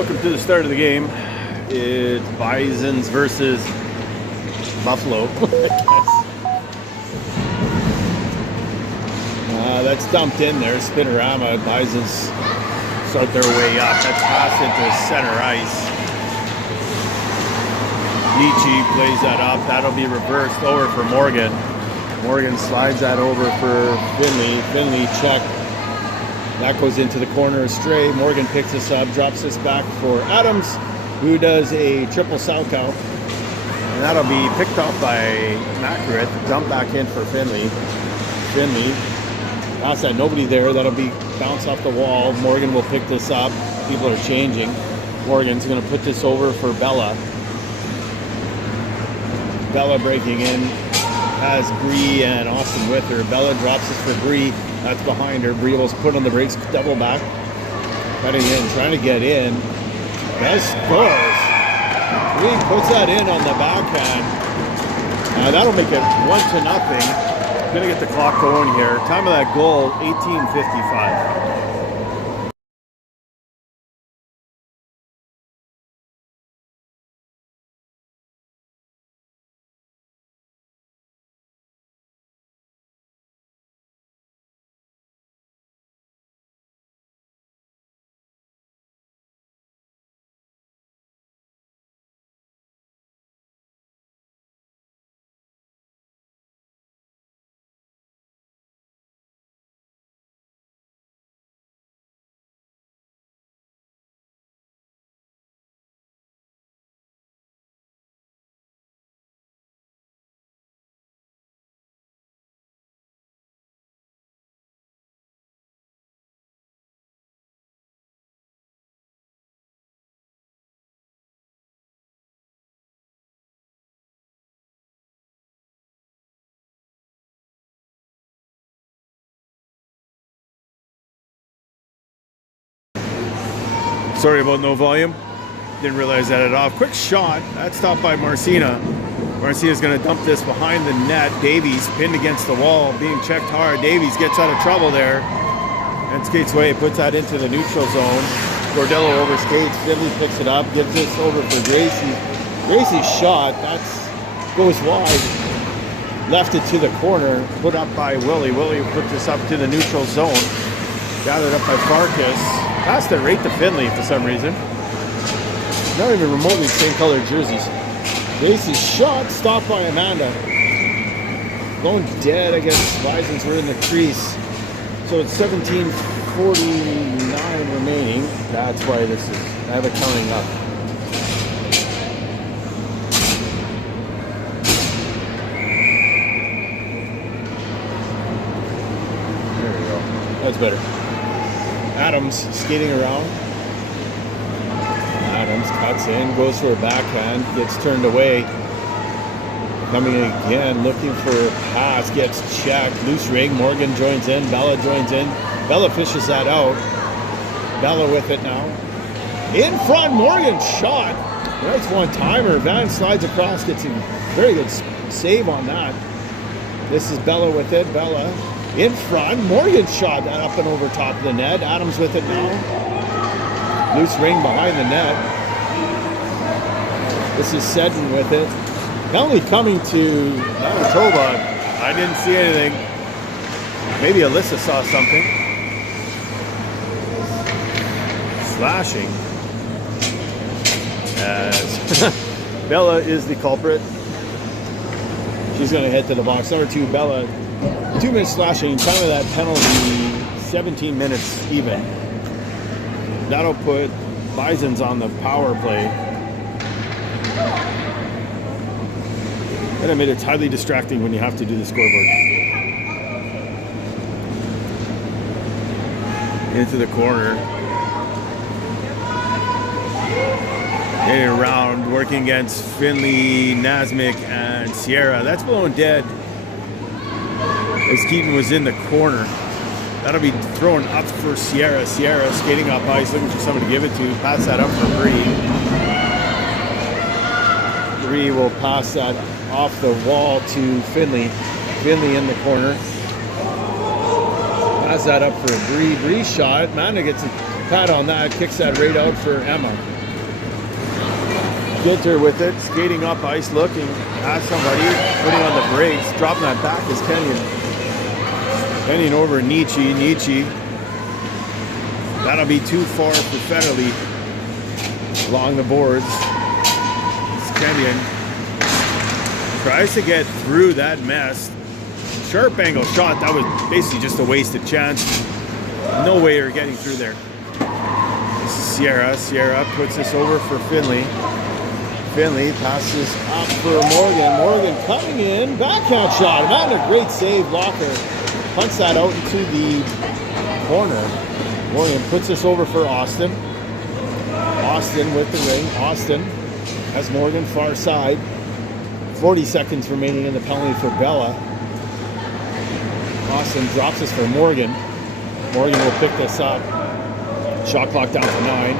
welcome to the start of the game. It's Bisons versus Buffalo, I guess. That's dumped in there. Spinorama. Bisons start their way up. That's passed into center ice. Nietzsche plays that up. That'll be reversed over for Morgan. Morgan slides that over for Finley. Finley check. That goes into the corner astray. Morgan picks this up, drops this back for Adams, who does a triple Salchow. And that'll be picked up by Macaret. Dump back in for Finley. Finley. That's that. Nobody there. That'll be bounce off the wall. Morgan will pick this up. People are changing. Morgan's going to put this over for Bella. Bella breaking in. Has Bree and Austin with her. Bella drops this for Bree. That's behind her. Bree will put on the brakes, double back. Cutting in, trying to get in. That scores. Bree puts that in on the backhand. That'll make it 1-0. Gonna get the clock going here. Time of that goal, 18:55. Sorry about no volume. Didn't realize that at all. Quick shot. That's stopped by Marcina. Marcina's going to dump this behind the net. Davies pinned against the wall, being checked hard. Davies gets out of trouble there and skates away. Puts that into the neutral zone. Gordello overskates. Finley picks it up. Gives this over for Gracie. Gracie's shot. Goes wide. Left it to the corner. Put up by Willie. Willie put this up to the neutral zone. Gathered up by Farkas. Passed it right to Finley for some reason. Not even remotely same colored jerseys. Gracie's shot stopped by Amanda. Going dead against Bisons. We're in the crease. So it's 17:49 remaining. That's why this is. I have it counting up. There we go. That's better. Adams skating around. Adams cuts in, goes for a backhand, gets turned away. Coming in again, looking for a pass, gets checked. Loose ring, Morgan joins in, Bella joins in. Bella fishes that out. Bella with it now. In front, Morgan shot. That's one-timer. Van slides across, gets a very good save on that. This is Bella with it, Bella. In front, Morgan shot that up and over top of the net. Adams with it now. Loose ring behind the net. This is Seddon with it. Penalty coming to Manitoba. I didn't see anything. Maybe Alyssa saw something. Slashing. Bella is the culprit. She's going to head to the box. Number 2, Bella. 2 minutes slashing. Time of that penalty, 17 minutes even. That'll put Bisons on the power play. And I mean, it's highly distracting when you have to do the scoreboard. Into the corner. Getting around, working against Finley, Nasmik, and Sierra. That's blown dead. As Keaton was in the corner. That'll be thrown up for Sierra. Sierra skating up ice, looking for someone to give it to. Pass that up for Bree. Bree will pass that off the wall to Finley. Finley in the corner. Pass that up for Bree. Bree shot. Manda gets a pat on that. Kicks that right out for Emma. Ginter with it, skating up ice, looking at somebody, putting on the brakes, dropping that back is Kenyon. Kenyon over Nietzsche. Nietzsche. That'll be too far for Federle along the boards. It's Kenyon. Tries to get through that mess. Sharp angle shot. That was basically just a wasted chance. No way you're getting through there. This is Sierra. Sierra puts this over for Finley. Finley passes up for Morgan. Morgan coming in. Backhand shot. Not a great save. Blocker punts that out into the corner. Morgan puts this over for Austin. Austin with the ring. Austin has Morgan far side. 40 seconds remaining in the penalty for Bella. Austin drops this for Morgan. Morgan will pick this up. Shot clock down to 9.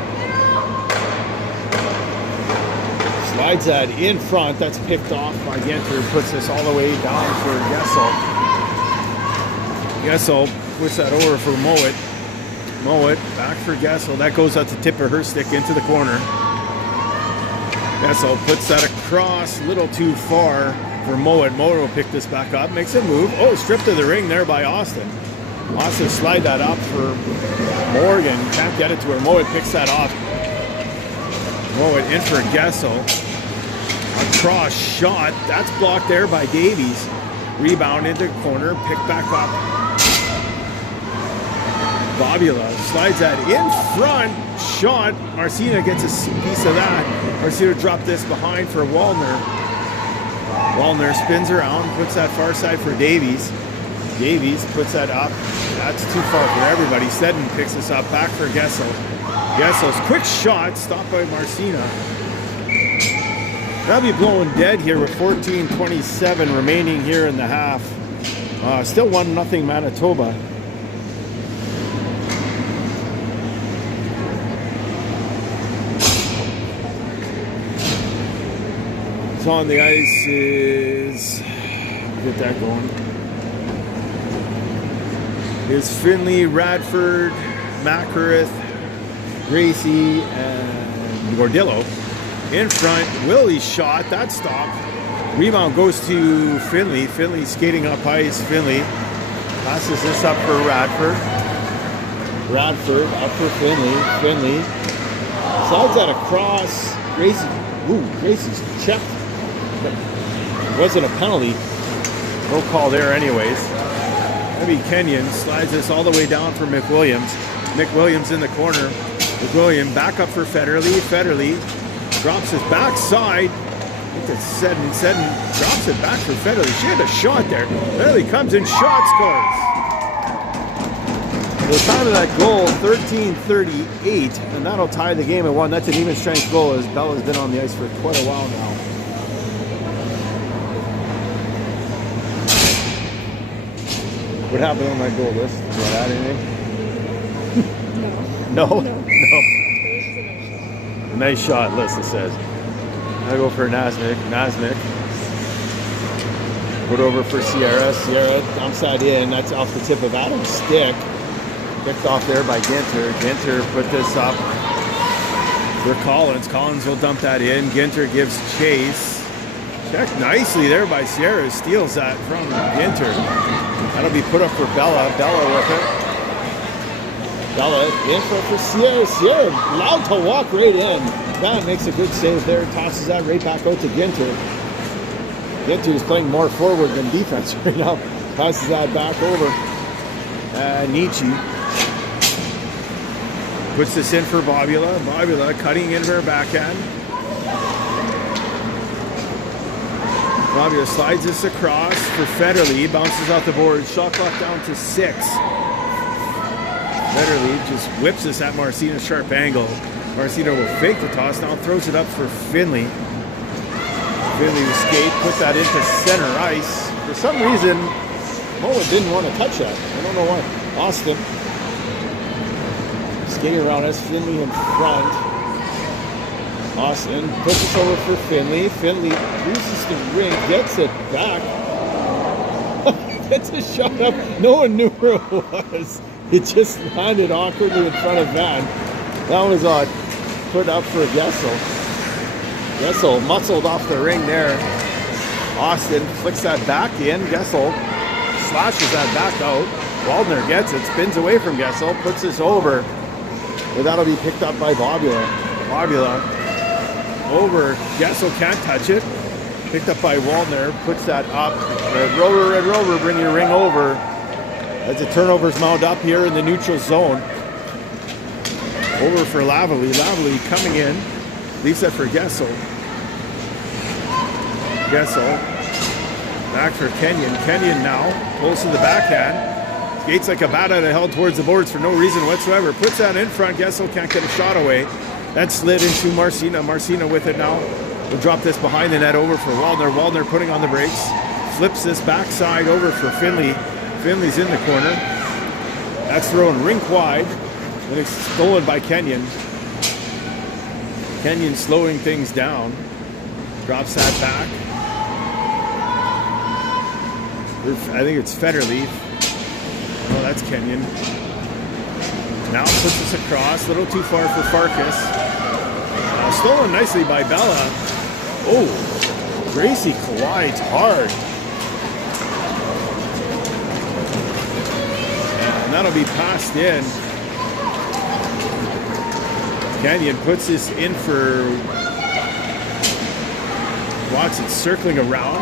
Slides that in front. That's picked off by Ginter. Puts this all the way down for Gessel. Gessel puts that over for Mowat. Mowat back for Gessel. That goes out the tip of her stick into the corner. Gessel puts that across a little too far for Mowat. Mowat will pick this back up. Makes a move. Oh, stripped of the ring there by Austin. Austin slide that up for Morgan. Can't get it to her. Mowat picks that off. Mowat in for Gessel. A cross shot. That's blocked there by Davies. Rebound into the corner. Pick back up. Bobula slides that in front. Shot. Marcina gets a piece of that. Marcina dropped this behind for Wallner. Wallner spins around. Puts that far side for Davies. Davies puts that up. That's too far for everybody. Seddon picks this up. Back for Gessel. Gessel's quick shot. Stopped by Marcina. That'll be blowing dead here with 14:27 remaining here in the half. Still 1-0 Manitoba. So on the ice is, get that going, is Finley, Radford, Macarith, Gracie, and Gordillo. In front, Willie's shot, that stopped. Rebound goes to Finley. Finley skating up ice. Finley passes this up for Radford. Radford up for Finley. Finley slides that across. Gracie, Gracie's checked. Wasn't a penalty. No call there anyways. Maybe Kenyon slides this all the way down for McWilliams. McWilliams in the corner. McWilliams back up for Federle. Federle drops his backside into Seddon. Seddon drops it back for Federle. She had a shot there. Federle comes in, shot, scores. The time of that goal, 13:38, and that'll tie the game at 1. That's an even strength goal as Bella's been on the ice for quite a while now. What happened on my goal list? Did you add anything? No. No? No. Nice shot list, it says. I go for Nasmik. Nasmik. Put over for Sierra. Sierra dumps that in. That's off the tip of Adam's stick. Picked off there by Ginter. Ginter put this up for Collins. Collins will dump that in. Ginter gives chase. Checked nicely there by Sierra. Steals that from Ginter. That'll be put up for Bella. Bella with it. Bella in for Sierra. Sierra allowed to walk right in. That makes a good save there. Tosses that right back out to Ginter. Ginter is playing more forward than defense right now. Passes that back over. Nietzsche puts this in for Bobula. Bobula cutting into her backhand. Bobula slides this across for Federle. Bounces off the board. Shot clock down to 6. Federle just whips this at Marcina's sharp angle. Marcina will fake the toss. Now throws it up for Finley. Finley will skate. Put that into center ice. For some reason, Mola didn't want to touch that. I don't know why. Austin skating around us. Finley in front. Austin puts this over for Finley. Finley loses the ring, gets it back. Gets a shot up. No one knew where it was. It just landed awkwardly in front of Van. That was odd. Put up for Gessel. Gessel muscled off the ring there. Austin flicks that back in. Gessel slashes that back out. Waldner gets it, spins away from Gessel, puts this over. But that'll be picked up by Bobula. Bobula over. Gessel can't touch it. Picked up by Waldner, puts that up. Red Rover, bring your ring over. As the turnovers mount up here in the neutral zone. Over for Lavalley. Lavalley coming in. Leaves that for Gessel. Gessel. Back for Kenyon. Kenyon now pulls to the backhand. Skates like a bat out of hell towards the boards for no reason whatsoever. Puts that in front. Gessel can't get a shot away. That slid into Marcina. Marcina with it now. Will drop this behind the net over for Waldner. Waldner putting on the brakes. Flips this backside over for Finley. Finley's in the corner. That's thrown rink wide. And it's stolen by Kenyon. Kenyon slowing things down. Drops that back. I think it's Federleaf. Oh, that's Kenyon. Now puts this across. A little too far for Farkas. Stolen nicely by Bella. Oh, Gracie collides hard. And that'll be passed in. Kenyon puts this in for Watson, circling around.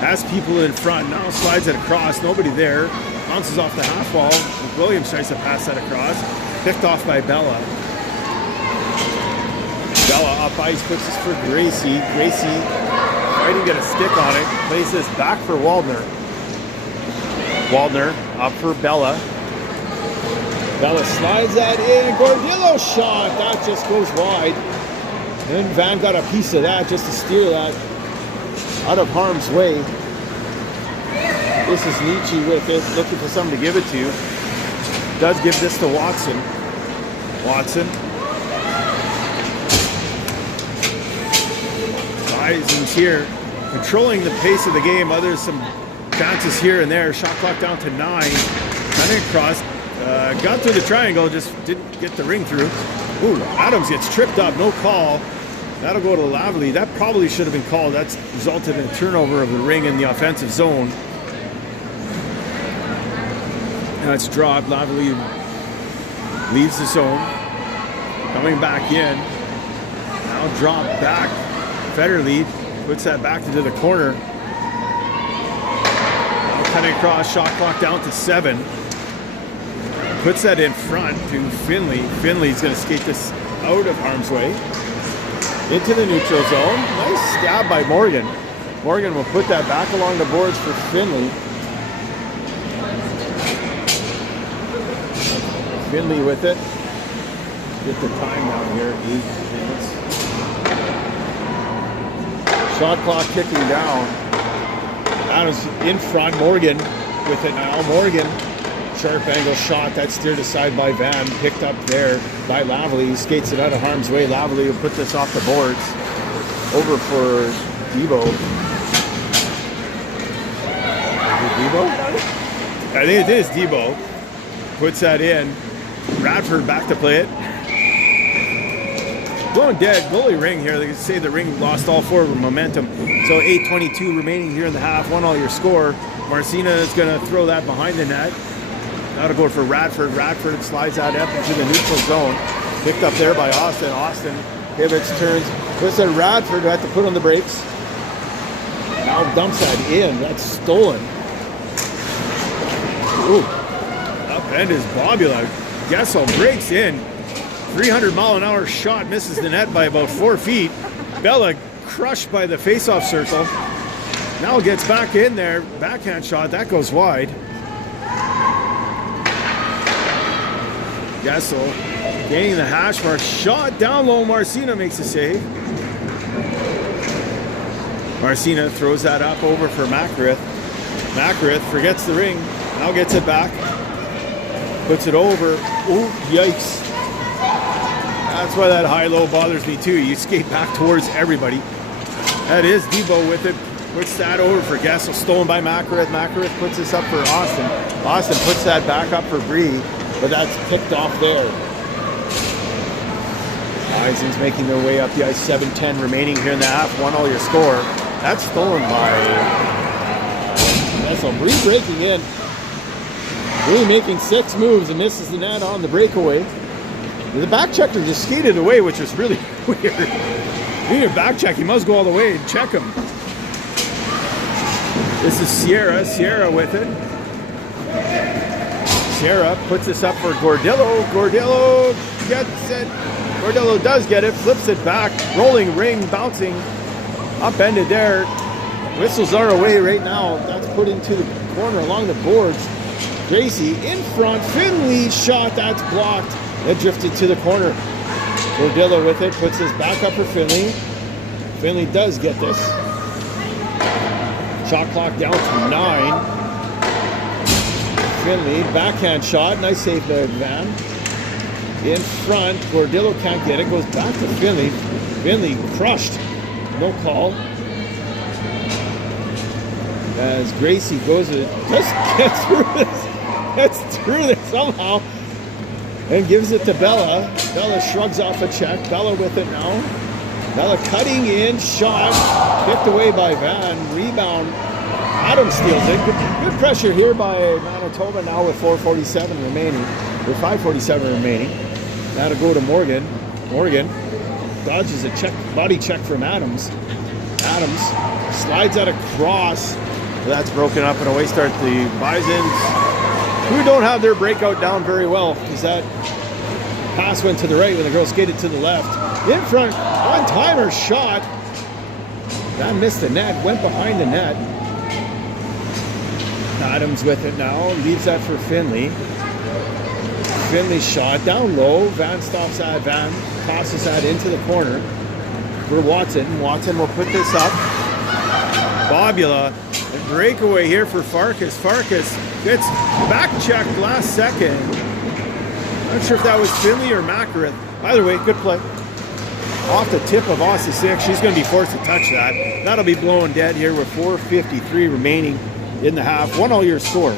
Has people in front. Now slides it across. Nobody there. Bounces off the half wall. Williams tries to pass that across. Picked off by Bella. Bella up ice, puts this for Gracie. Gracie trying to get a stick on it. Plays this back for Waldner. Waldner up for Bella. Bella slides that in. Gordillo shot. That just goes wide. And Van got a piece of that just to steer that out of harm's way. This is Nietzsche with it, looking for something to give it to. Does give this to Watson. Watson. Bisons here, controlling the pace of the game. Others some chances here and there. Shot clock down to 9. Cutting across. Got through the triangle, just didn't get the ring through. Ooh, Adams gets tripped up, no call. That'll go to Lavalley. That probably should have been called. That's resulted in a turnover of the ring in the offensive zone. Now it's dropped. Lavalley leaves the zone. Coming back in. Now drop back. Federleaf puts that back into the corner. Now cutting across, shot clock down to 7. Puts that in front to Finley. Finley's going to skate this out of harm's way. Into the neutral zone. Nice stab by Morgan. Morgan will put that back along the boards for Finley. Finley with it. Get the time down here. 8 minutes. Shot clock ticking down. Adams in front. Morgan with it now. Morgan. Sharp angle shot. That steered aside by Van. Picked up there by Lavalley. He skates it out of harm's way. Lavalley will put this off the boards. Over for Debo. Is it Debo? I think it is Debo. Puts that in. Radford back to play it. Going dead. Goalie ring here. They can say the ring lost all forward momentum. So 8:22 remaining here in the half. 1-all your score. Marcina is going to throw that behind the net. That'll go for Radford. Radford slides that up into the neutral zone. Picked up there by Austin. Austin pivots, turns. Puts it Radford, who had to put on the brakes. Now dumps that in. That's stolen. Ooh. Up end is Bobula. Gessel breaks in. 300-mile-an-hour shot misses the net by about 4 feet. Bella crushed by the face-off circle. Now gets back in there. Backhand shot. That goes wide. Gessel gaining the hash mark. Shot down low. Marcina makes a save. Marcina throws that up over for Makarith. Makarith forgets the ring. Now gets it back. Puts it over. Ooh, yikes. That's why that high-low bothers me too. You skate back towards everybody. That is Debo with it. Puts that over for Gessel. Stolen by Makarith. Makarith puts this up for Austin. Austin puts that back up for Bree. But that's picked off there. Bisons making their way up the ice. 7:10 remaining here in the half. 1-all your score. That's stolen by Vessel. Bree breaking in. Really making 6 moves and misses the net on the breakaway. The back checker just skated away, which is really weird. You need a back check. He must go all the way and check him. This is Sierra. Sierra with it. Sierra puts this up for Gordillo. Gordillo gets it. Gordillo does get it. Flips it back. Rolling ring. Bouncing. Upended there. Whistles are away right now. That's put into the corner along the boards. Gracie in front. Finley shot. That's blocked. It drifted to the corner. Gordillo with it. Puts his back up for Finley. Finley does get this. Shot clock down to 9. Finley, backhand shot. Nice save there, Van. In front. Gordillo can't get it. Goes back to Finley. Finley crushed. No call. As Gracie goes to just get through this. Gets through this somehow. And gives it to Bella. Bella shrugs off a check. Bella with it now. Bella cutting in. Shot. Kicked away by Van. Rebound. Adams steals it. Good pressure here by Manitoba now with 4:47 remaining. With 5:47 remaining. Now to go to Morgan. Morgan dodges a check, body check from Adams. Adams slides out across. That's broken up and away start the Bisons, who don't have their breakout down very well because that pass went to the right when the girl skated to the left. In front, one-timer shot. That missed the net, went behind the net. Adams with it now, leaves that for Finley. Finley shot down low. Van stops that. Van tosses that into the corner for Watson. Watson will put this up. Bobula, a breakaway here for Farkas. Farkas gets back checked last second. Not sure if that was Finley or Makareth. Either way, good play. Off the tip of Aussie 6. She's going to be forced to touch that. That'll be blowing dead here with 4:53 remaining in the half. 1-all your score.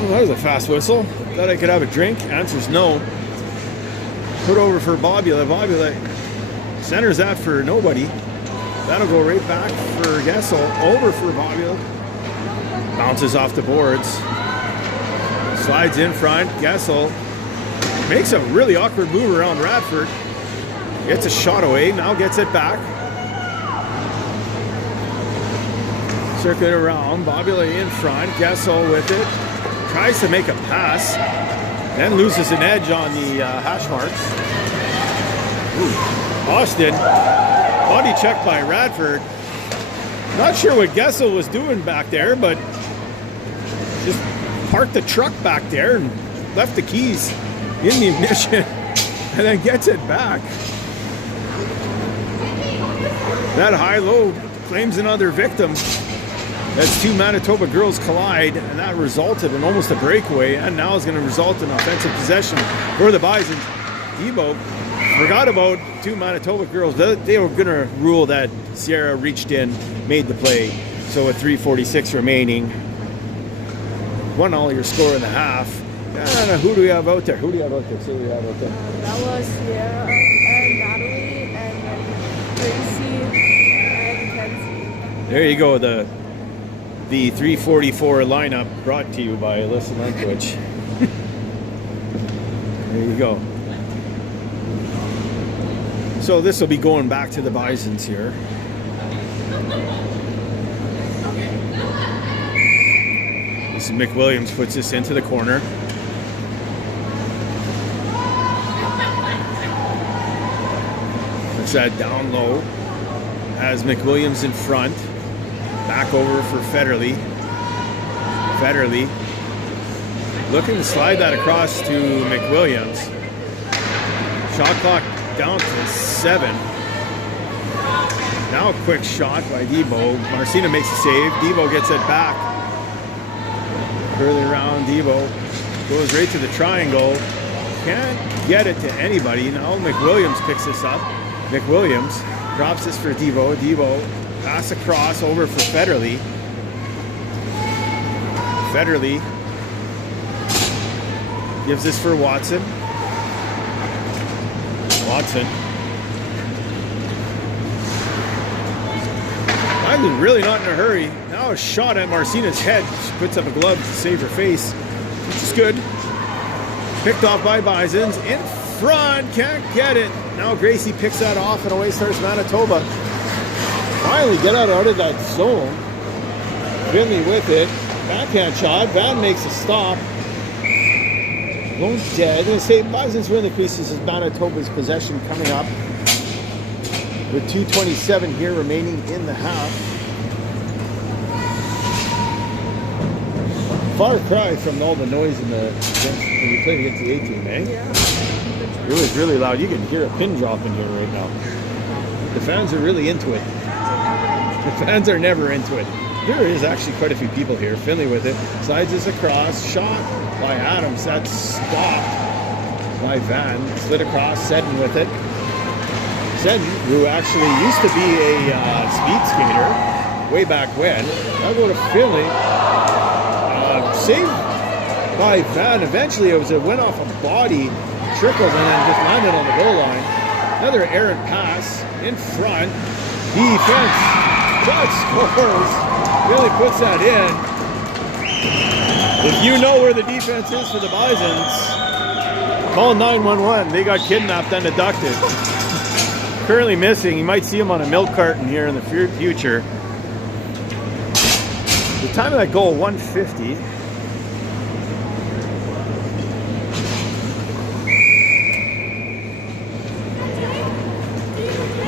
Oh, that was a fast whistle. Thought I could have a drink. Answer's no. Put over for Bobula. Bobula centers that for nobody. That'll go right back for Gessel. Over for Bobula. Bounces off the boards. Slides in front. Gessel makes a really awkward move around Radford. Gets a shot away. Now gets it back. Circling around. Bobula in front. Gessel with it. Tries to make a pass. Then loses an edge on the hash marks. Ooh. Austin. Body check by Radford. Not sure what Gessel was doing back there, but just parked the truck back there and left the keys in the ignition and then gets it back. That high-low claims another victim. As 2 Manitoba girls collide, and that resulted in almost a breakaway, and now is going to result in offensive possession for the Bison. Debo forgot about 2 Manitoba girls. They were going to rule that Sierra reached in, made the play. So with 3:46 remaining, 1-all your score in the half. Who do we have out there? Who do we have out there? That was Sierra and Natalie and Gracie and Kenzie. There you go. The 3:44 lineup brought to you by Alyssa Lenkwich. There you go. So this will be going back to the Bisons here. This is McWilliams puts this into the corner. Puts that down low. Has McWilliams in front. Back over for Federley. Federley looking to slide that across to McWilliams. Shot clock down to 7. Now a quick shot by Debo. Marcina makes a save. Debo gets it back. Further around, Debo goes right to the triangle. Can't get it to anybody. Now McWilliams picks this up. McWilliams drops this for Debo. Debo pass across over for Federley. Federley gives this for Watson. Watson. I'm really not in a hurry. Now a shot at Marcina's head. She puts up a glove to save her face, which is good. Picked off by Bisons. In front, can't get it. Now Gracie picks that off and away starts Manitoba. Finally get out of that zone. Finley with it. Backhand shot. Van makes a stop. Lone dead. I'm going to say Bisons win the creases as Manitoba's possession coming up. With 2:27 here remaining in the half. Far cry from all the noise in the when you played against the A team, eh? Yeah. It was really loud. You can hear a pin drop in here right now. The fans are really into it. The fans are never into it. There is actually quite a few people here. Finley with it. Slides this across. Shot by Adams. That's stopped by Van. Slid across. Seddon with it. Seddon, who actually used to be a speed skater way back when. I'll go to Finley. Saved by Van. Eventually it went off a body, trickled, and then just landed on the goal line. Another errant pass in front. Defense. That scores. Finley puts that in. If you know where the defense is for the Bisons, call 911. They got kidnapped and abducted. Currently missing. You might see him on a milk carton here in the future. The time of that goal, 150.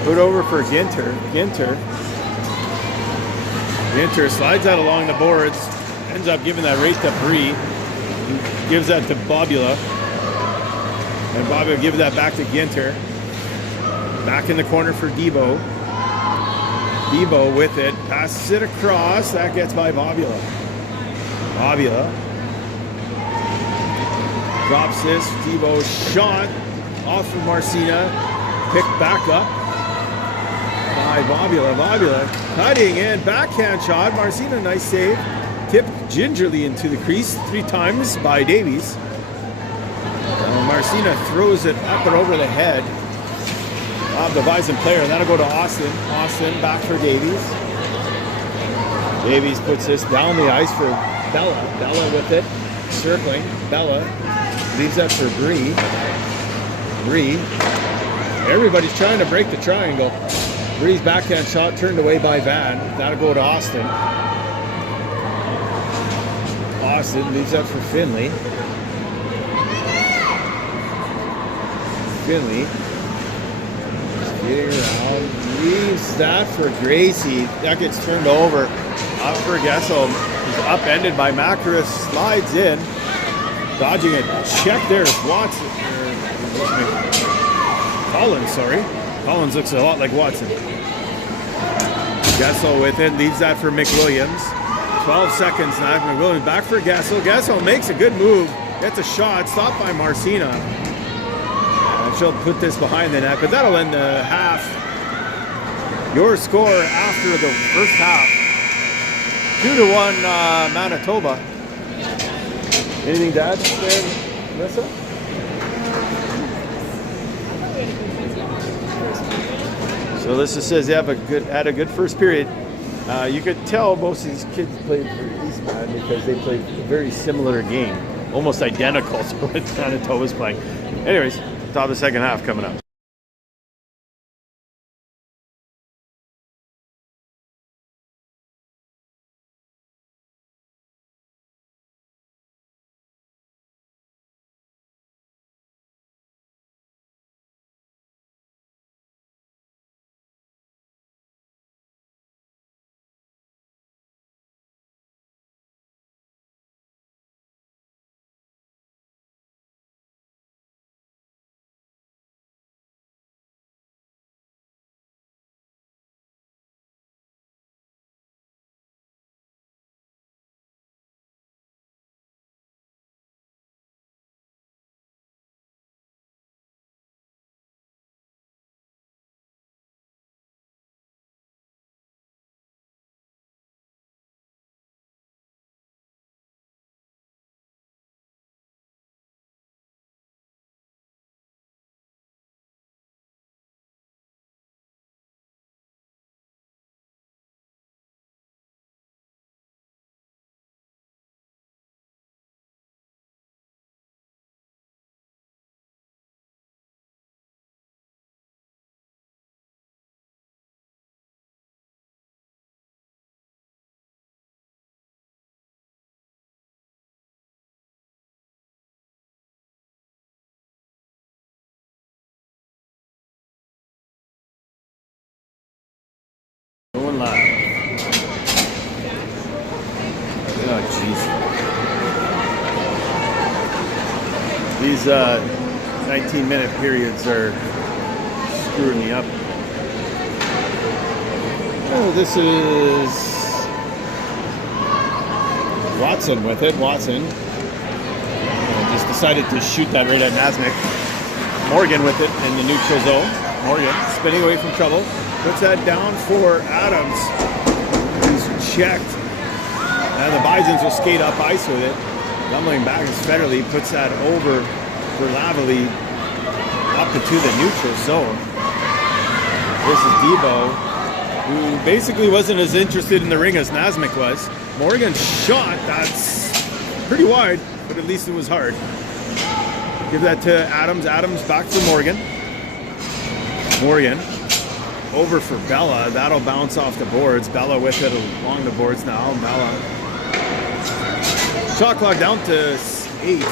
Put over for Ginter. Ginter slides that along the boards. Ends up giving that right to Bree. Gives that to Bobula. And Bobula gives that back to Ginter. Back in the corner for Debo. Debo with it. Passes it across. That gets by Bobula. Bobula. Drops this. Debo shot. Off of Marcina. Picked back up by Bobula. Bobula cutting in. Backhand shot. Marcina, nice save. Tipped gingerly into the crease 3 times by Davies. Marcina throws it up and over the head of the Bison player. That'll go to Austin. Austin back for Davies. Davies puts this down the ice for Bella. Bella with it. Circling. Bella leaves that for Bree. Bree. Everybody's trying to break the triangle. Bree's backhand shot turned away by Van. That'll go to Austin. Austin leaves that for Finley. Finley skating around, leaves that for Gracie. That gets turned over. Up for Gessel. He's upended by Macaris. Slides in, dodging it. Check there. Watson. Collins, sorry. Collins looks a lot like Watson. Gessel with it. Leaves that for McWilliams. 12 seconds now. McWilliams back for Gessel. Gessel makes a good move. Gets a shot. Stopped by Marcina. She'll put this behind the net, but that'll end the half. Your score after the first half: 2-1 Manitoba. Anything to add there, Melissa? So Alyssa says they had a good first period. You could tell most of these kids played for Eastman because they played a very similar game, almost identical to what Manitoba's playing. Anyways, top of the second half coming up. These 19-minute periods are screwing me up. Oh, this is Watson with it. Watson just decided to shoot that right at Nasnik. Morgan with it in the neutral zone. Morgan spinning away from trouble. Puts that down for Adams, who's checked. And the Bisons will skate up ice with it. Rumbling back is Federley. Puts that over for Lavalley up into the neutral zone. This is Debo, who basically wasn't as interested in the ring as Nasnik was. Morgan's shot, that's pretty wide, but at least it was hard. Give that to Adams. Adams back for Morgan. Morgan over for Bella. That'll bounce off the boards. Bella with it along the boards now. Bella. Shot clock down to 8.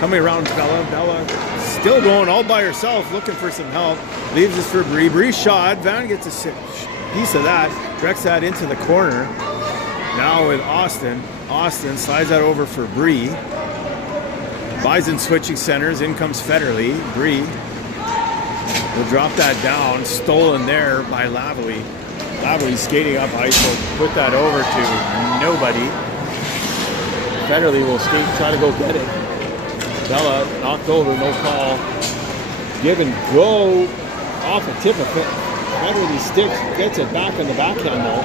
Coming around Bella. Bella still going all by herself, looking for some help. Leaves this for Bree. Bree shot. Van gets a piece of that. Directs that into the corner. Now with Austin. Austin slides that over for Bree. Bison switching centers. In comes Federley. Bree will drop that down. Stolen there by Lavalley. Lavalley skating up ice. Will put that over to nobody. Federley will skate, try to go get it. Bella knocked over, no call. Give and go off a tip of Federley stick. Gets it back in the backhand though.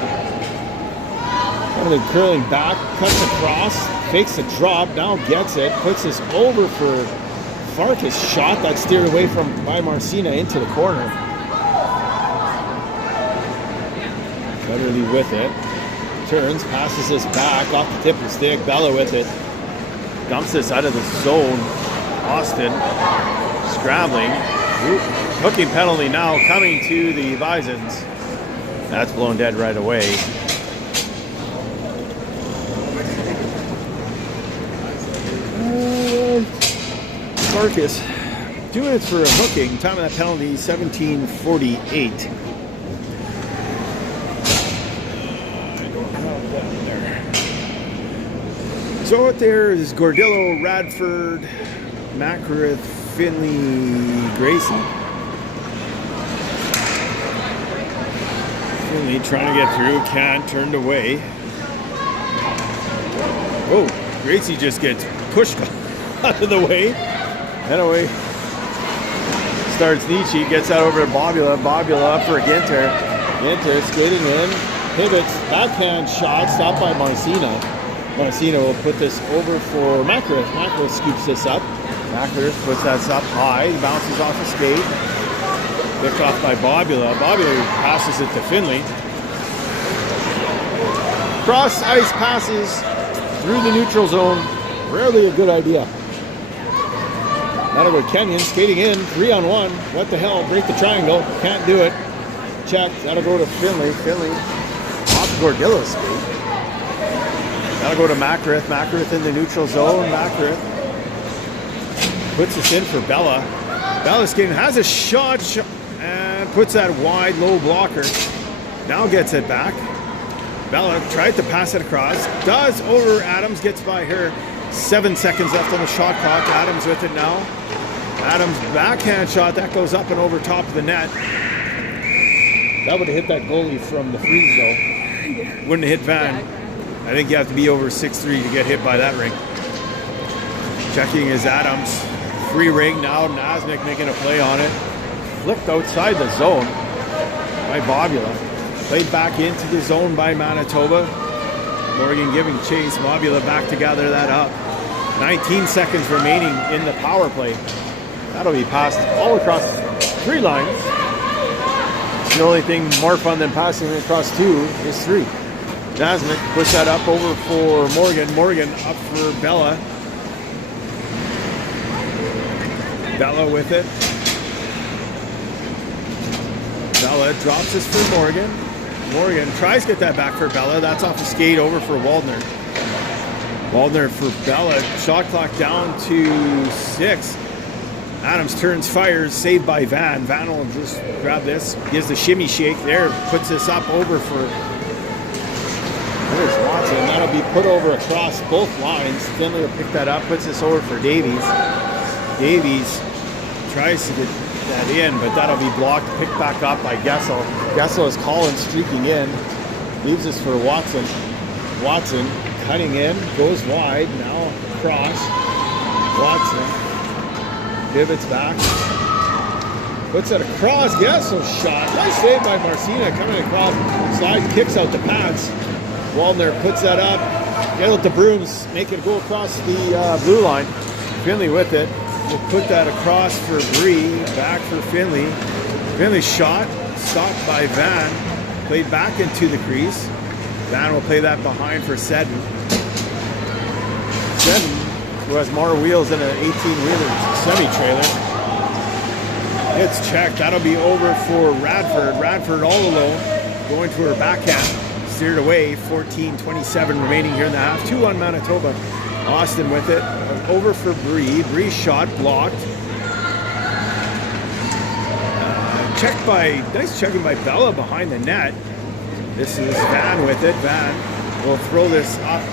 Federley curling back, cuts across, fakes the drop, now gets it, puts this over for Farkas. Shot that steered away from by Marcina into the corner. Federley with it. Turns, passes this back off the tip of the stick. Bella with it. Dumps this out of the zone. Austin scrambling. Hooking penalty now coming to the Bisons. That's blown dead right away. Marcus, 2 minutes for a hooking. Time of that penalty, 17:48. So out there is Gordillo, Radford, Macarith, Finley, Gracie. Finley trying to get through, can't, turned away. Oh, Gracie just gets pushed out of the way. Anyway, starts Nietzsche, gets out over to Bobula. Bobula up for Ginter. Ginter skating in, pivots, backhand shot, stopped by Marcina. Marcina will put this over for Macarith. Macarith scoops this up. Macarith puts that up high, bounces off the skate. Picked off by Bobula. Bobula passes it to Finley. Cross ice passes through the neutral zone. Rarely a good idea. That'll go Kenyon skating in, 3-on-1. What the hell? Break the triangle. Can't do it. Check. That'll go to Finley. Finley off Gordillo's skate. That'll go to Macarith. Macarith in the neutral zone. Macarith puts this in for Bella. Bella skating, has a shot and puts that wide low blocker. Now gets it back. Bella tried to pass it across. Does over Adams. Gets by her. 7 seconds left on the shot clock. Adams with it now. Adams backhand shot. That goes up and over top of the net. That would have hit that goalie from the freeze though. Wouldn't have hit Van. I think you have to be over 6'3" to get hit by that ring. Checking is Adams. Free ring now. Nasnik making a play on it. Flipped outside the zone by Bobula. Played back into the zone by Manitoba. Morgan giving chase. Bobula back to gather that up. 19 seconds remaining in the power play. That'll be passed all across 3 lines. The only thing more fun than passing across 2 is 3. Nasnik puts that up over for Morgan. Morgan up for Bella. Bella with it. Bella drops this for Morgan. Morgan tries to get that back for Bella. That's off the skate over for Waldner. Waldner for Bella. Shot clock down to 6. Adams turns, fires, saved by Van. Van will just grab this, gives the shimmy shake there, puts this up over for, there's Watson. That'll be put over across both lines. Finley will pick that up, puts this over for Davies. Davies tries to get that in, but that'll be blocked. Picked back up by Gessel. Gessel is Collins streaking in. Leaves this for Watson. Watson cutting in, goes wide, now cross. Watson pivots back. Puts it across, Gessel shot. Nice save by Marcina coming across. Slides, kicks out the pads. Waldner puts that up. Get out the brooms, make it go across the blue line. Finley with it. We'll put that across for Bree. Back for Finley. Finley shot. Stopped by Van. Played back into the crease. Van will play that behind for Seddon. Seddon, who has more wheels than an 18-wheeler semi-trailer. It's checked. That'll be over for Radford. Radford all alone. Going to her backhand. Steered away. 14:27 remaining here in the half. 2 on Manitoba. Austin with it. Over for Bree. Bree shot blocked. Nice checking by Bella behind the net. This is Van with it. Van will throw this up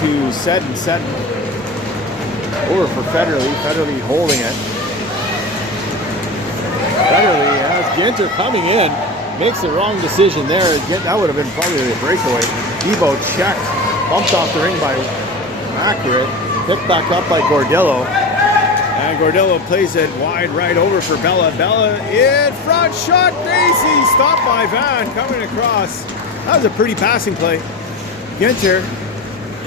to Seddon. Seddon over for Federley. Federley holding it. Federley has Ginter coming in. Makes the wrong decision there. That would have been probably a breakaway. Debo checked. Bumped off the ring by Macrid. Picked back up by Gordillo. And Gordillo plays it wide right over for Bella. Bella in front. Shot. Gracie. Stopped by Van coming across. That was a pretty passing play. Ginter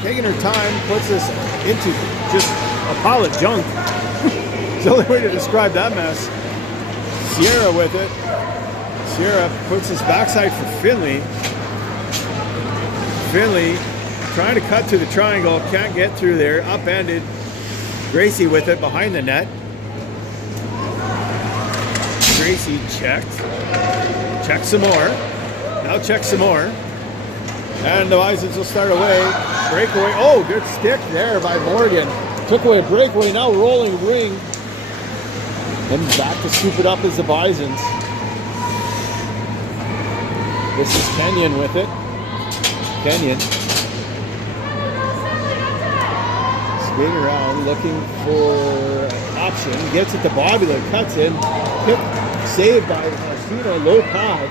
taking her time. Puts this into just a pile of junk. It's the only way to describe that mess. Sierra with it. Sierra puts his backside for Finley. Finley trying to cut to the triangle. Can't get through there. Upended. Gracie with it behind the net. Gracie checked. Check some more. Now check some more. And the Bisons will start away. Breakaway. Oh, good stick there by Morgan. Took away a breakaway. Now rolling ring. And back to scoop it up is the Bisons. This is Kenyon with it. Kenyon. Skating around looking for an option. Gets it to Bobula. Cuts in. Pick, saved by Marcina. Low pad.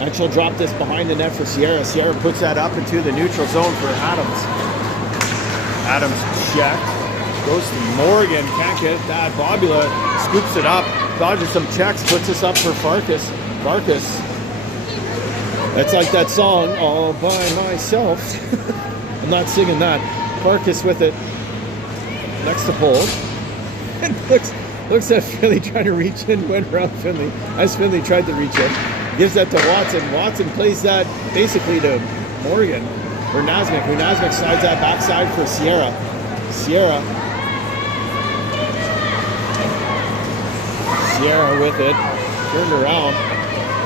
And she'll drop this behind the net for Sierra. Sierra puts that up into the neutral zone for Adams. Adams checked. Goes to Morgan. Can't get that. Bobula scoops it up. Dodges some checks. Puts this up for Farkas. Farkas. That's like that song, All By Myself. I'm not singing that. Farkas with it. Next to pole. And looks at Finley trying to reach in. Went around Finley. As Finley tried to reach in. Gives that to Watson. Watson plays that basically to Morgan. Or Nasmik. Who Nasmik slides that backside for Sierra. Sierra with it. Turned around.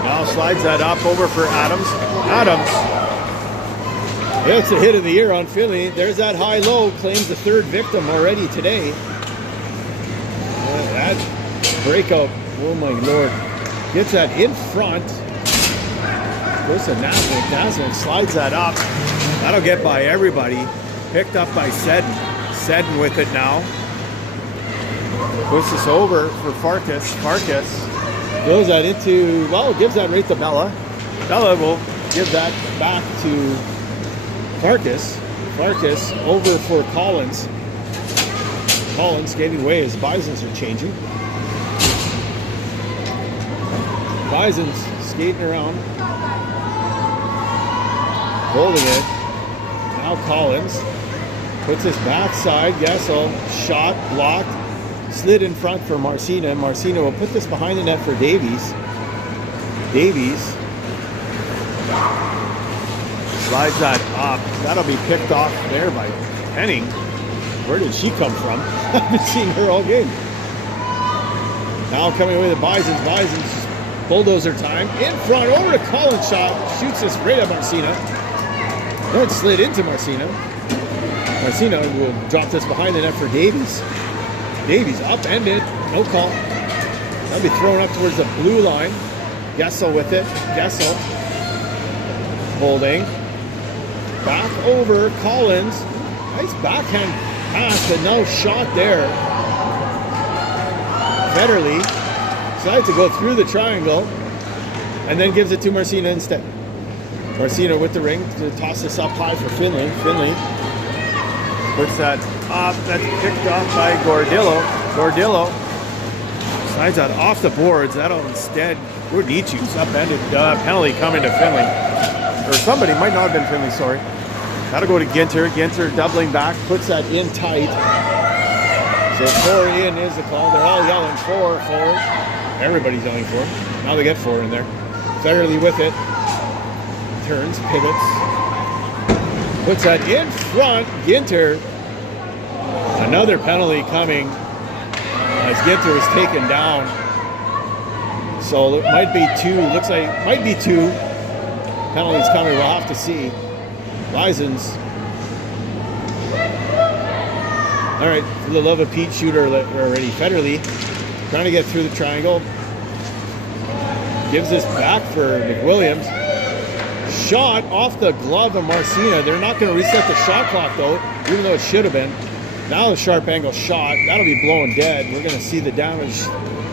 Now slides that up over for Adams. Adams. It's a hit of the year on Finley. There's that high-low. Claims the third victim already today. That breakout. Oh my Lord. Gets that in front. Goes to Nasmik. Nasmik slides that up. That'll get by everybody. Picked up by Seddon. Seddon with it now. Puts this over for Farkas. Farkas goes that into, well, gives that right to Bella. Bella will give that back to Farkas. Farkas over for Collins. Collins skating away as Bisons are changing. Bisons skating around. Holding it. Now Collins puts his backside. Gessel shot, blocked. Slid in front for Marcina. Marcina will put this behind the net for Davies. Davies slides that up. That'll be picked off there by Henning. Where did she come from? I haven't seen her all game. Now coming away the Bisons. Bisons bulldozer time. In front, over to Collins shot. Shoots this right at Marcina. Then slid into Marcina. Marcina will drop this behind the net for Davies. Davies upended, no call. That'll be thrown up towards the blue line. Gessel with it. Gessel holding. Back over Collins. Nice backhand pass, but no shot there. Federle decides to go through the triangle and then gives it to Marcina instead. Marcina with the ring to toss this up high for Finley. Finley puts that up. That's picked off by Gordillo. Gordillo slides that off the boards. That'll instead, Rodichi's upended. Penalty coming to Finley. Or somebody, might not have been Finley, sorry. That'll go to Ginter. Ginter doubling back, puts that in tight. So 4 in is the call. They're all yelling 4. Everybody's yelling 4. Now they get 4 in there. Federle with it. Turns, pivots. Puts that in front. Ginter. Another penalty coming as Ginter is taken down. So it might be 2. Looks like might be 2 penalties coming. We'll have to see. Bisons. All right, for the love of Pete, shooter already. Federle trying to get through the triangle. Gives this back for McWilliams. Shot off the glove of Marcina. They're not going to reset the shot clock though, even though it should have been. Now the sharp angle shot. That'll be blown dead. We're going to see the damage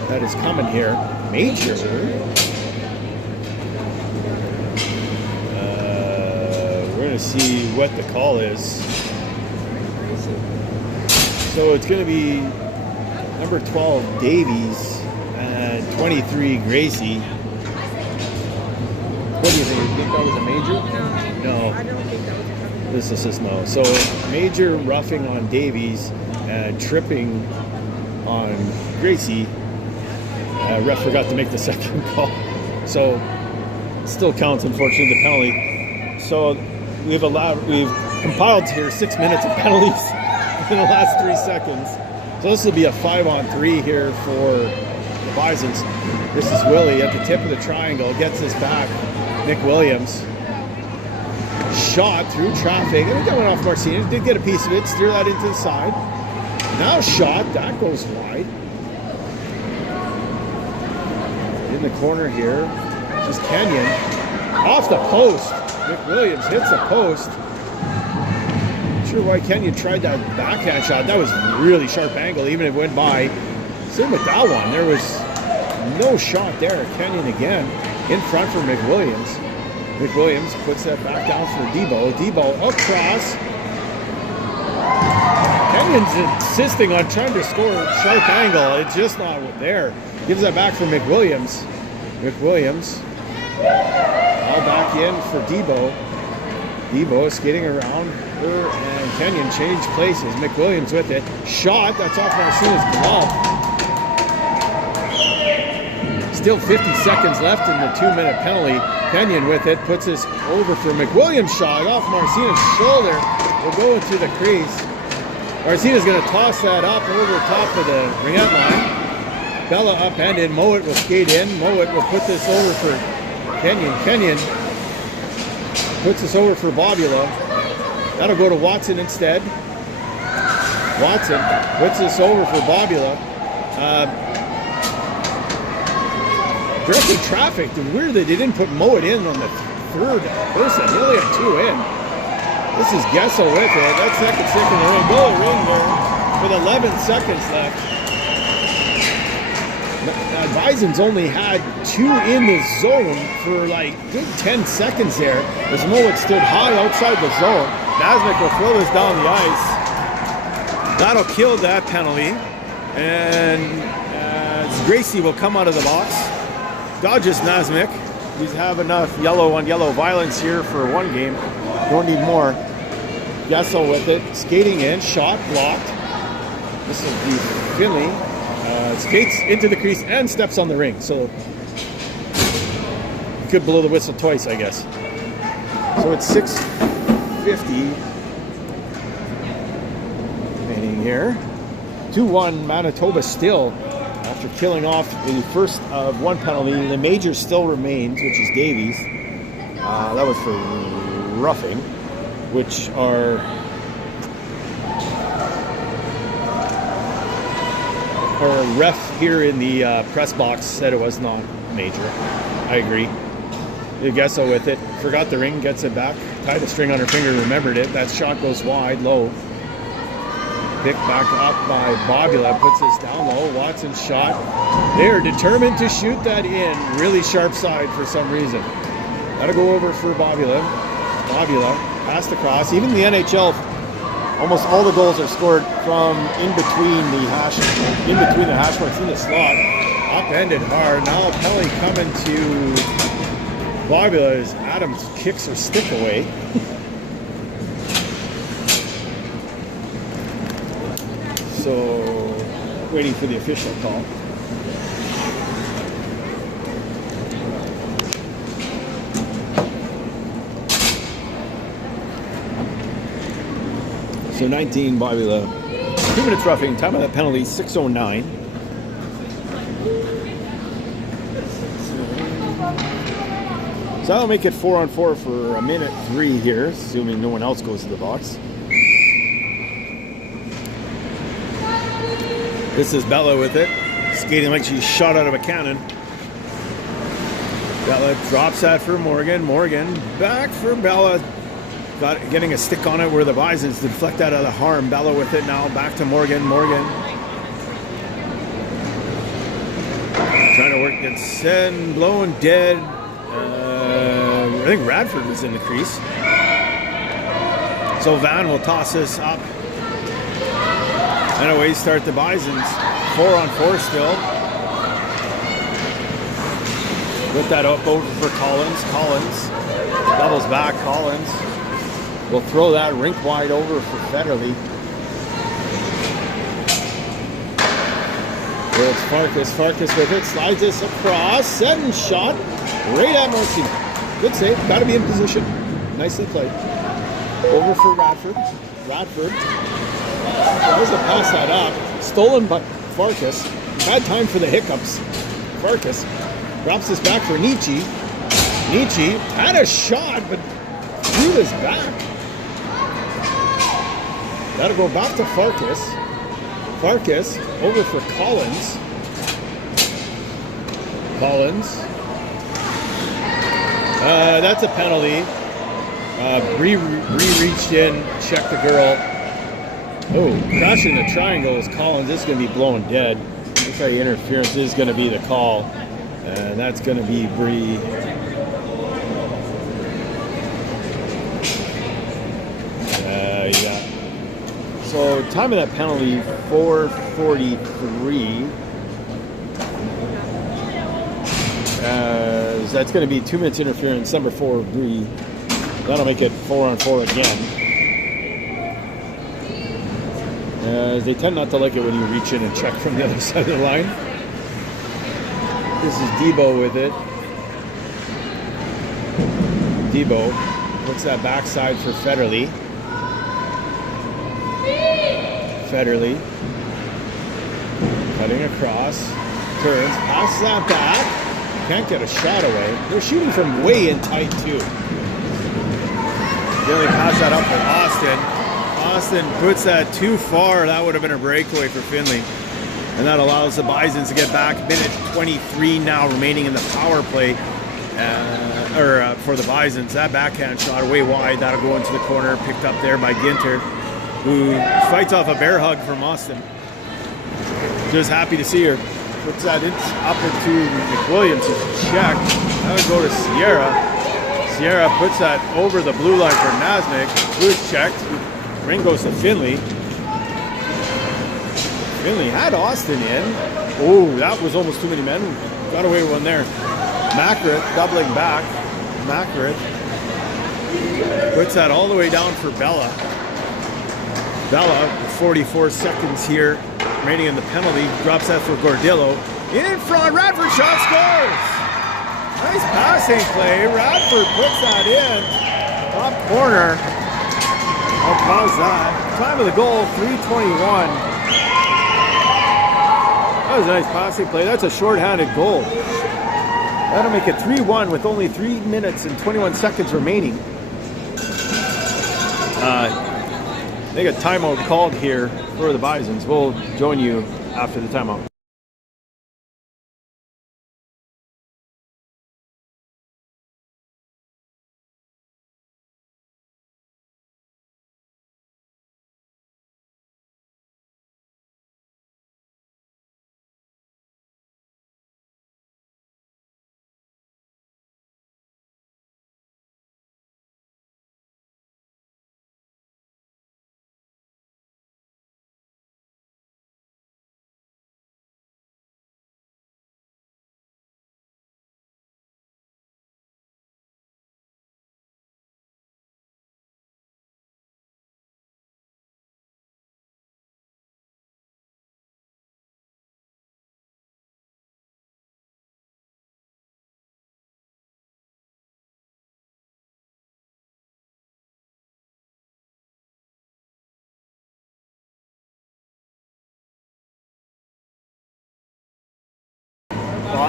that is coming here. Major. We're going to see what the call is. So it's going to be number 12, Davies, and 23, Gracie. What do you think? You think that was a major? No. I don't think that was a penalty. This is just no. So major roughing on Davies and tripping on Gracie. Ref forgot to make the second call. So it still counts, unfortunately, the penalty. So we've compiled here 6 minutes of penalties in the last 3 seconds. So this will be a 5-on-3 here for the Bisons. This is Willie at the tip of the triangle. Gets this back. Nick Williams. Shot through traffic. I think that went off Marcina. Did get a piece of it. Steer that into the side. Now shot. That goes wide. In the corner here. Just Kenyon. Off the post. Nick Williams hits the post. Not sure why Kenyon tried that backhand shot. That was really sharp angle, even if it went by. Same with that one. There was no shot there. Kenyon again in front for McWilliams. McWilliams puts that back down for Debo. Debo across. Kenyon's insisting on trying to score a sharp angle. It's just not there. Gives that back for McWilliams. McWilliams. All back in for Debo. Debo skating around her and Kenyon change places. McWilliams with it. Shot. That's off Marcina's glove. Still 50 seconds left in the 2-minute penalty. Kenyon with it. Puts this over for McWilliams. Shot off Marcina's shoulder. Will go into the crease. Marcina's going to toss that up over top of the ringette line. Bella upended. Mowat will skate in. Mowat will put this over for Kenyon. Kenyon puts this over for Bobula. That'll go to Watson instead. Watson puts this over for Bobula. Directly trafficked, and weird that they didn't put Mowat in on the third person. He only had 2 in. This is Gessel with it. That second stick in the ring. Go ring there with 11 seconds left. Bison's only had 2 in the zone for like good 10 seconds there as Mowat stood high outside the zone. Nasmik will throw this down the ice. That'll kill that penalty. And Gracie will come out of the box. Dodges Nasmik. He's have enough yellow on yellow violence here for 1 game. Don't need more. Gessel with it. Skating in. Shot blocked. This will be Finley. Skates into the crease and steps on the ring. So could blow the whistle twice, I guess. So it's 6:50 remaining here. 2-1 Manitoba still. After killing off the first of 1 penalty, the major still remains, which is Davies. That was for roughing, which are our ref here in the press box said it was not major. I agree. Gessel with it. Forgot the ring, gets it back. Tied a string on her finger, remembered it. That shot goes wide, low. Picked back up by Bobula, puts this down low. Watson's shot. They're determined to shoot that in. Really sharp side for some reason. That'll go over for Bobula. Bobula passed across. Even the NHL, almost all the goals are scored from in between the hash marks in the slot. Upended hard. Now Pelly coming to Bobula as Adams kicks her stick away. So, waiting for the official call. So 19, Bobula. 2 minutes roughing. Time of that penalty, 6:09. So that'll make it 4-on-4 for a minute 3 here, assuming no one else goes to the box. This is Bella with it, skating like she's shot out of a cannon. Bella drops that for Morgan. Morgan back for Bella. Getting a stick on it where the Bisons deflect out of the harm. Bella with it now, back to Morgan. Morgan trying to work it, send, blown dead. I think Radford was in the crease. So Van will toss this up. And away start the Bisons. 4-on-4 still. Put that up over for Collins. Collins doubles back. Collins will throw that rink wide over for Federley. It's Farkas. Farkas with it. Slides this across. Sudden shot. Right at Marcy. Good save. Got to be in position. Nicely played. Over for Radford. Radford tries to pass that up. Stolen by Farkas. Bad time for the hiccups. Farkas drops this back for Nietzsche. Nietzsche had a shot, but threw this back. That'll go back to Farkas. Farkas over for Collins. Collins. That's a penalty. Bree reached in, checked the girl. Oh, crashing the triangle is Collins. This is going to be blown dead. Looks like interference is going to be the call. And that's going to be Bree. Yeah. So time of that penalty, 4:43. That's going to be 2 minutes interference, number 4, Bree. That'll make it 4-on-4 again. They tend not to like it when you reach in and check from the other side of the line. This is Debo with it. Debo puts that backside for Federley. Federley cutting across, turns, passes that back. Can't get a shot away. They're shooting from way in tight too. Really pass that up for Austin. Austin puts that too far. That would have been a breakaway for Finley. And that allows the Bisons to get back. Minute 23 now remaining in the power play for the Bisons. That backhand shot way wide. That'll go into the corner. Picked up there by Ginter, who fights off a bear hug from Austin. Just happy to see her. Puts that up into McWilliams to check. That would go to Sierra. Sierra puts that over the blue line for Nasnik. Blue's checked. Ring goes to Finley. Finley had Austin in. Oh, that was almost too many men. Got away with one there. Macrit doubling back. Macrit puts that all the way down for Bella. Bella, 44 seconds here remaining in the penalty, drops that for Gordillo. In front, Radford shot, scores! Nice passing play. Radford puts that in. Top corner. I'll pause that. Time of the goal, 3:21. That was a nice passing play. That's a short-handed goal. That'll make it 3-1 with only 3 minutes and 21 seconds remaining. I think a timeout called here for the Bisons. We'll join you after the timeout.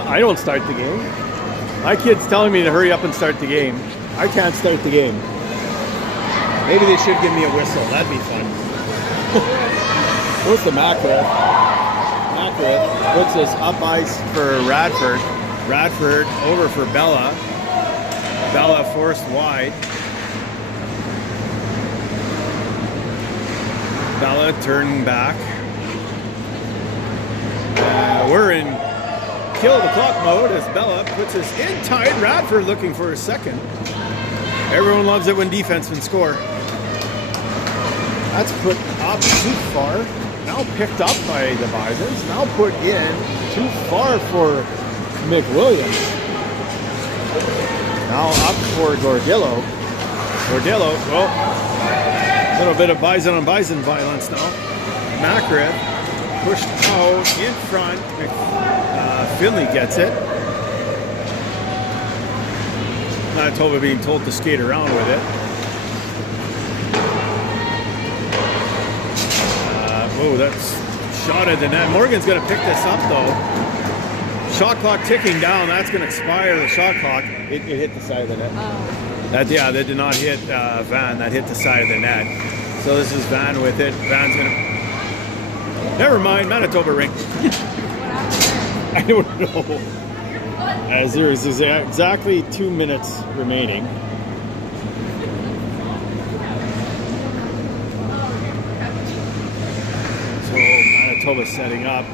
I don't start the game. My kid's telling me to hurry up and start the game. I can't start the game. Maybe they should give me a whistle. That'd be fun. What's the Macra? Macra puts us up ice for Radford. Radford over for Bella. Bella forced wide. Bella turning back. We're in kill the clock mode as Bella puts us in tight. Radford looking for a second. Everyone loves it when defensemen score. That's put up too far. Now picked up by the Bisons. Now put in too far for McWilliams. Now up for Gordillo. Gordillo, well, a little bit of Bison on Bison violence now. Macra pushed out in front. Finley gets it. Manitoba being told to skate around with it. Oh, that's shot at the net. Morgan's going to pick this up though. Shot clock ticking down. That's going to expire the shot clock. It hit the side of the net. That did not hit Van. That hit the side of the net. So this is Van with it. Van's going to... Never mind. Manitoba ring. I don't know. As there is exactly 2 minutes remaining. So Manitoba setting up.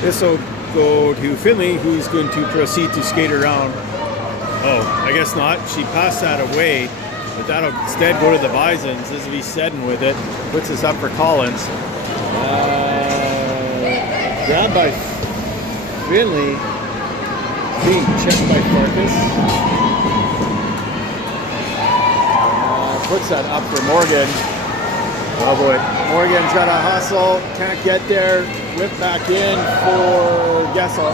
This will go to Finley, who's going to proceed to skate around. Oh, I guess not. She passed that away, but that'll instead go to the Bisons. This will be Seddon with it. Puts us up for Collins. Grabbed by Finley, being checked by Farkas. Puts that up for Morgan. Oh boy, Morgan's got a hustle, can't get there. Whip back in for Gessel.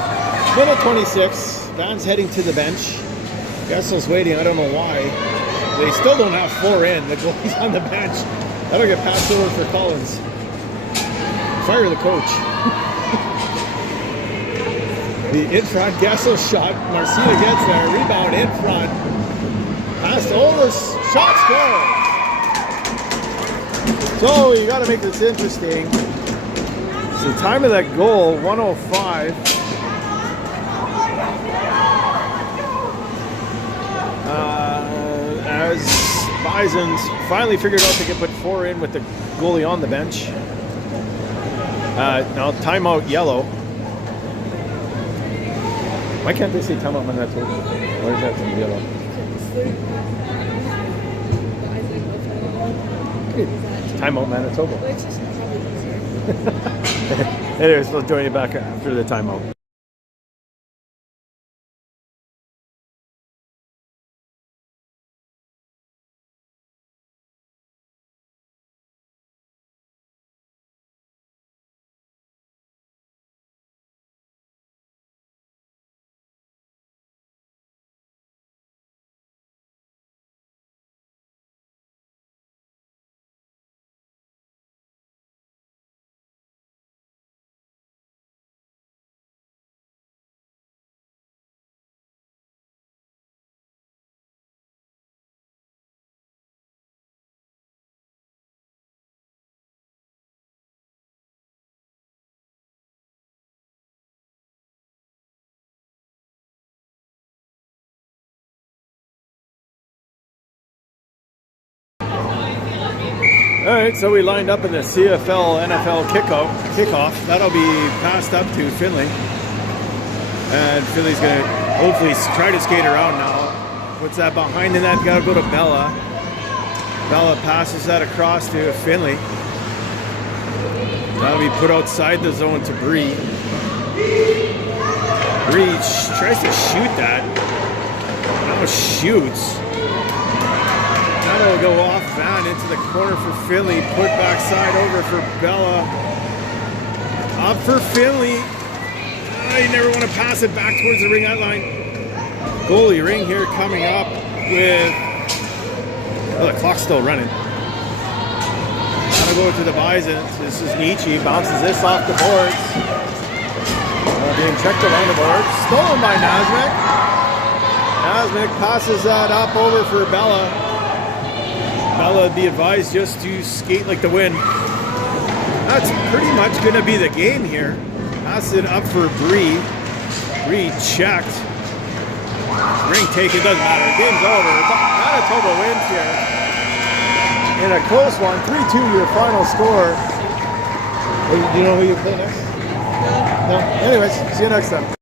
Minute 26, Van's heading to the bench. Gessel's waiting, I don't know why. They still don't have 4 in, the goalie's on the bench. That'll get passed over for Collins. Fire the coach. The in front, Gessel shot. Marcina gets there. Rebound in front. Pass over. Shot scored. So you got to make this interesting. So the time of that goal, 1:05. As Bisons finally figured out they could put 4 in with the goalie on the bench. Now timeout yellow. Why can't they say timeout Manitoba? Why is that in yellow? Timeout Manitoba. Anyways, we'll join you back after the timeout. All right, so we lined up in the CFL NFL kickoff. That'll be passed up to Finley. And Finley's going to hopefully try to skate around now. Puts that behind the net, got to go to Bella. Bella passes that across to Finley. That'll be put outside the zone to Bree. Bree tries to shoot that. Now shoots. That'll go off Van into the corner for Finley. Put backside over for Bella. Up for Finley. You never want to pass it back towards the ring out line. Goalie ring here coming up with... Oh, the clock's still running. That'll go to the Bisons. This is Nietzsche. Bounces this off the boards. being checked around the board. Stolen by Nazmic. Nazmic passes that up over for Bella. Bella be advised just to skate like the wind. That's pretty much going to be the game here. Pass it up for Bree. Bree checked. Ring taken, doesn't matter. Game's over. Manitoba wins here. In a close one, 3-2 your final score. Do you know who you play next? No. Anyways, see you next time.